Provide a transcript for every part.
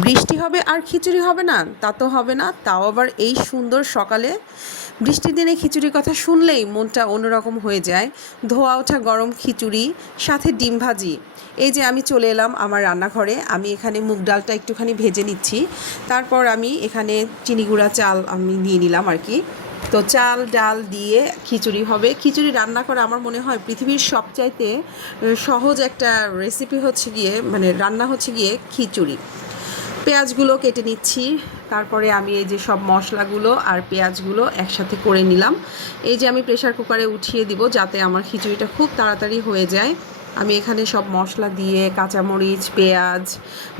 বৃষ্টি হবে আর খিচুড়ি হবে না, তা তো হবে না। তাও আবার এই সুন্দর সকালে। বৃষ্টির দিনে খিচুড়ির কথা শুনলেই মনটা অন্যরকম হয়ে যায়। ধোয়া ওঠা গরম খিচুড়ি, সাথে ডিম ভাজি। এই যে আমি চলে এলাম আমার রান্নাঘরে। আমি এখানে মুগ ডালটা একটুখানি ভেজে নিচ্ছি। তারপর আমি এখানে চিনি গুঁড়া চাল আমি নিয়ে নিলাম আর কি। তো চাল ডাল দিয়ে খিচুড়ি হবে। খিচুড়ি রান্না করা আমার মনে হয় পৃথিবীর সবচাইতে সহজ একটা রেসিপি হচ্ছে গিয়ে, মানে রান্না হচ্ছে গিয়ে খিচুড়ি। পেঁয়াজগুলো কেটে নিচ্ছি। তারপরে আমি এই যে সব মশলাগুলো আর পেঁয়াজগুলো একসাথে করে নিলাম। এই যে আমি প্রেসার কুকারে উঠিয়ে দিব যাতে আমার খিচুড়িটা খুব তাড়াতাড়ি হয়ে যায়। আমি এখানে সব মশলা দিয়ে কাঁচামরিচ পেঁয়াজ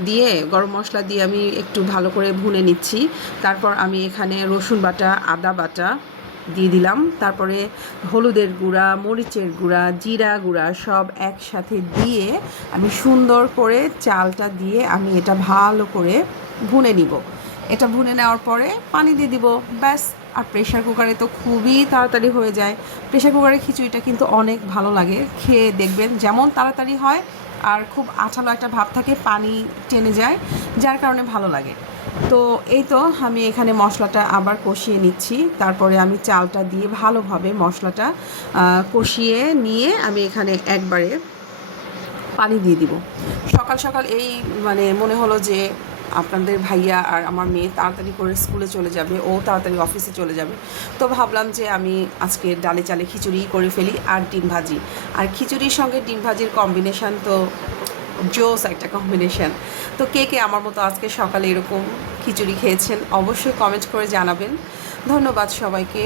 দিয়ে গরম মশলা দিয়ে আমি একটু ভালো করে ভুনে নিচ্ছি। তারপর আমি এখানে রসুন বাটা আদা বাটা দিয়ে দিলাম। তারপরে হলুদের গুঁড়া মরিচের গুঁড়া জিরা গুঁড়া সব একসাথে দিয়ে আমি সুন্দর করে চালটা দিয়ে আমি এটা ভালো করে ভুনে নিব। এটা ভুনে নেওয়ার পরে পানি দিয়ে দিব, ব্যাস। আর প্রেশার কুকারে তো খুবই তাড়াতাড়ি হয়ে যায়। প্রেশার কুকারের খিচুড়িটা কিন্তু অনেক ভালো লাগে, খেয়ে দেখবেন যেমন তাড়াতাড়ি হয় আর খুব আঠালো একটা ভাব থাকে, পানি টেনে যায়, যার কারণে ভালো লাগে। তো এই তো আমি এখানে মশলাটা আবার কষিয়ে নিচ্ছি। তারপরে আমি চালটা দিয়ে ভালোভাবে মশলাটা কষিয়ে নিয়ে আমি এখানে একবারে পানি দিয়ে দিব। সকাল সকাল এই মানে মনে হলো যে আপনাদের ভাইয়া আর আমার মেয়ে তাড়াতাড়ি করে স্কুলে চলে যাবে, ও তাড়াতাড়ি অফিসে চলে যাবে। তো ভাবলাম যে আমি আজকে ডালে চালে খিচুড়ি করে ফেলি আর ডিম ভাজি। আর খিচুড়ির সঙ্গে ডিম ভাজির কম্বিনেশান তো জোস একটা কম্বিনেশান। তো কে কে আমার মতো আজকে সকালে এরকম খিচুড়ি খেয়েছেন অবশ্যই কমেন্ট করে জানাবেন। ধন্যবাদ সবাইকে।